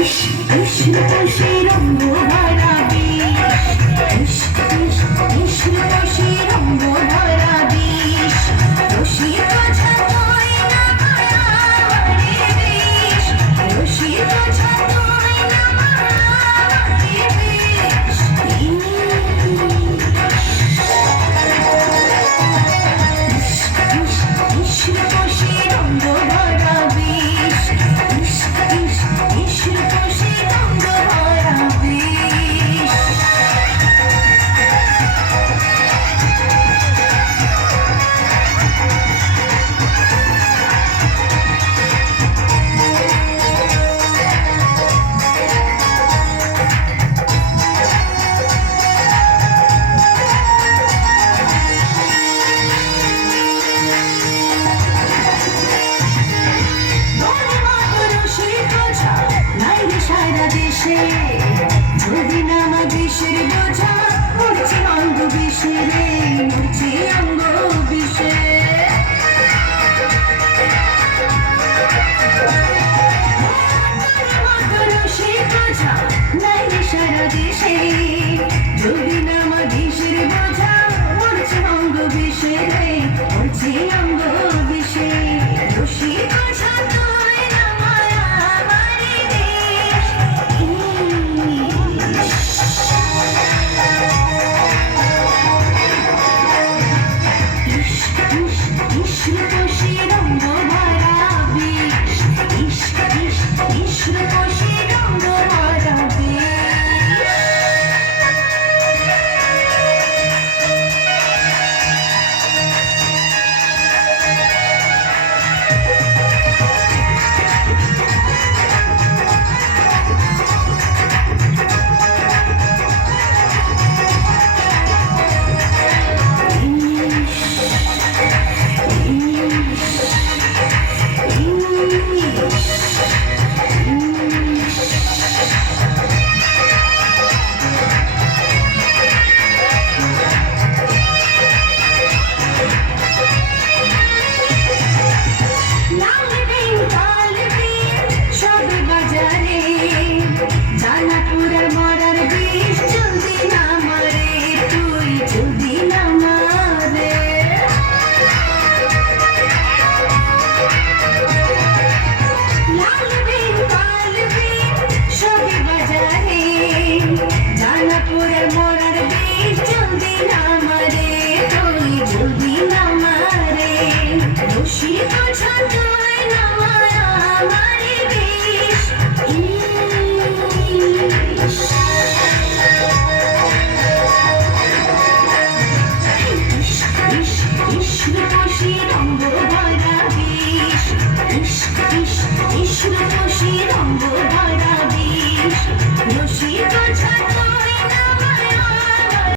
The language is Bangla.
ইস ইস রূপসী রঙ্গ ভরা বিষ, ইস ইস রূপসী রঙ্গ ভরা বিষ, রসিক ঝাঁতই না মায়াবী বিষ, রসিক ঝাঁতই না মায়াবী বিষ। ইস ইস রূপসী রঙ্গ ভরা বিষ, ইস ইস ইস রূপসী রঙ্গ ভরা বিষ। যদি নামা দেশের বোঝা উঠছে অঙ্গ বিষের